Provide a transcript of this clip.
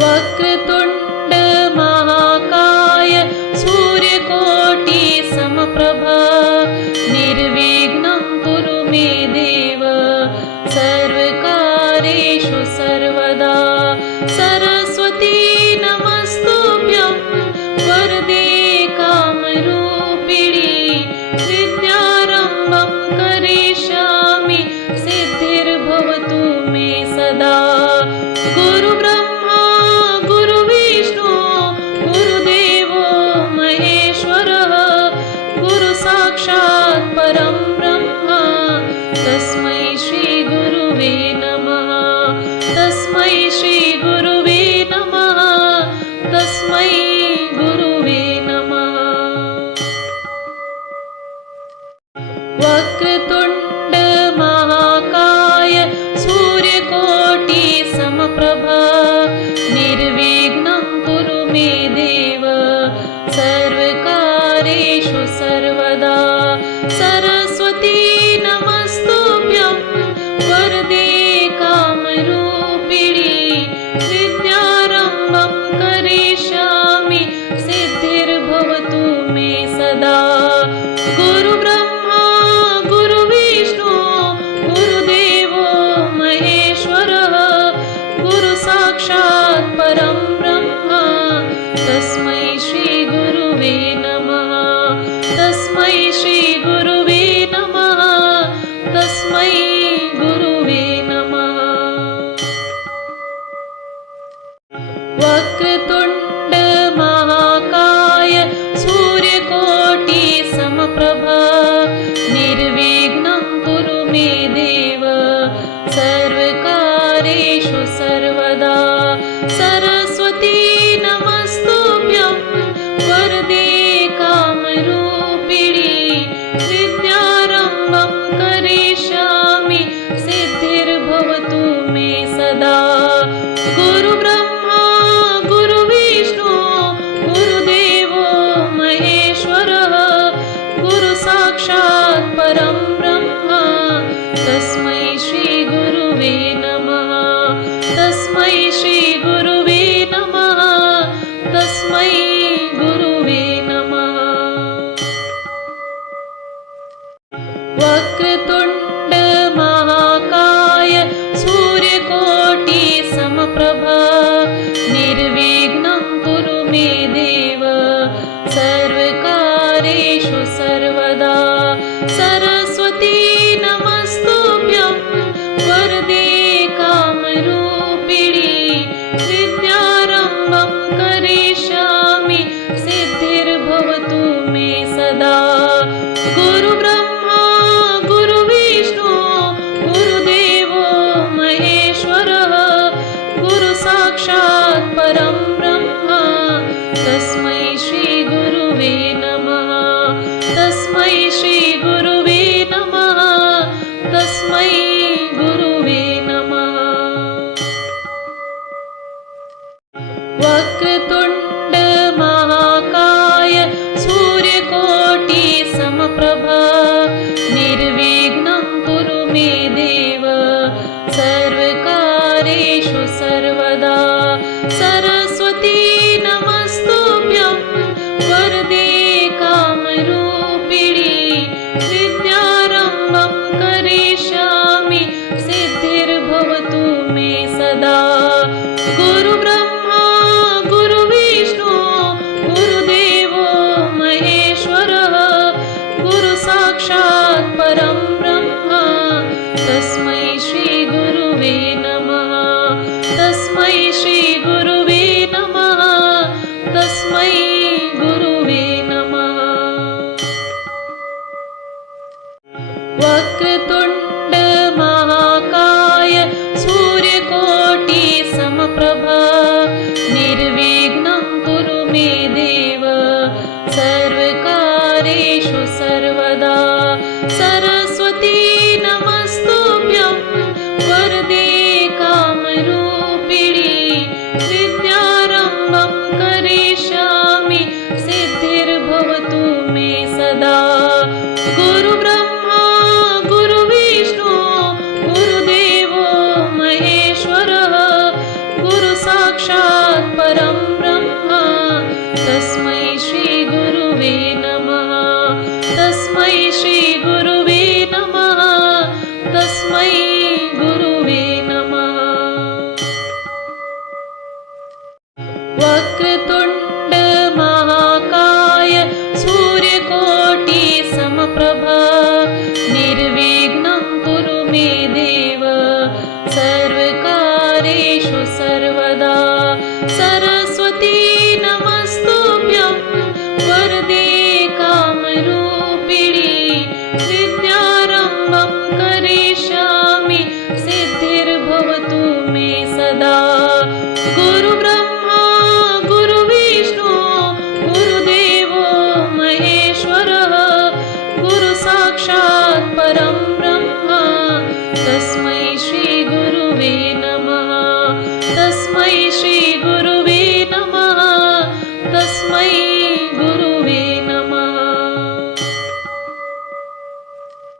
वक्रतुण्ड महाकाय सूर्यकोटि समप्रभा निर्विघ्नं कुरु मे देव सर्वकार्येषु सर्वदा। सरस्वती नमस्तुभ्यं वरदे कामरूपिणी विद्यारम्भं करिष्यामि सिद्धिर्भवतु मे सदा। गुरु ब्रह्मा गुरु विष्णु गुरुदेवो महेश्वरः गुरु साक्षात् परं ब्रह्म तस्मै श्री गुरुवे नमः। तस्मै श्री गुरुवे नमः। तस्मै गुरुवे नमः। वक्रतुण्ड महाकाय सूर्यकोटि समप्रभा निर्विघ्नं कुरु मे देव सर्वकार्येषु सर्वदा। सरस्वती नमस्तुभ्यं वरदे कामरूपिणी विद्यारम्भं करिष्यामि सिद्धिर्भवतु मे सदा। गुरु ब्रह्मा गुरु विष्णु गुरुदेवो महेश्वरः गुरु साक्षात् परं ब्रह्म तस्मै श्री गुरुवे नमः। तस्मै श्री गुरुवे नमः। तस्मै गुरुवे नमः। वक्रतुण्ड महाकाय सूर्यकोटि समप्रभा निर्विघ्नं कुरु मे देव सर्वकार्येषु सर्वदा। सरस्वती नमस्तुभ्यं वरदे कामरूपिणी विद्यारम्भं करिष्यामि सिद्धिर्भवतु मे सदा। गुरु ब्रह्मा गुरु विष्णु गुरुदेवो महेश्वरः गुरु साक्षात् परं ब्रह्म तस्मै श्री गुरुवे नमः। तस्मै श्री गुरुवे नमः। तस्मै गुरुवे नमः। वक्रतुण्ड महाकाय सूर्यकोटि समप्रभा निर्विघ्नं कुरु मे देव सर्वकार्येषु सर्वदा। सरस्वती नमस्तुभ्यं वरदे कामरूपिणी विद्यारम्भं करिष्यामि सिद्धिर्भवतु मे सदा। गुरु ब्रह्मा गुरु विष्णु गुरुदेवो महेश्वरः गुरु साक्षात् परं ब्रह्म तस्मै श्री गुरुवे नमः। तस्मै श्री गुरुवे नमः। तस्मै गुरुवे नमः। वक्रतुण्ड महाकाय सूर्यकोटि समप्रभा निर्विघ्नं कुरु मे देव सर्वकार्येषु सर्वदा। सरस्वती नमस्तुभ्यं वरदे कामरूपिणी विद्यारम्भं करिष्यामि सिद्धिर्भवतु मे सदा। गुरु ब्रह्मा गुरु विष्णु गुरुदेवो महेश्वरः गुरु साक्षात् परं ब्रह्म तस्मै श्री गुरुवे नमः। तस्मै श्री गुरुवे नमः। तस्मै गुरुवे नमः। वक्रतुण्ड महाकाय सूर्यकोटि समप्रभा निर्विघ्नं कुरु मे देव सर्वकार्येषु सर्वदा। सरस्वती नमस्तुभ्यं वरदे कामरूपिणी विद्यारम्भं करिष्यामि सिद्धिर्भवतु मे सदा। गुरु ब्रह्मा गुरु विष्णु गुरुदेवो महेश्वरः गुरु साक्षात् साक्षात् परं ब्रह्म तस्मै श्री गुरुवे नमः तस्मै श्री गुरुवे नमः तस्मै गुरुवे नमः वक्रतुण्ड महाकाय सूर्यकोटि समप्रभा निर्विघ्नं कुरु मे देव सर्वकारेषु सर्वदा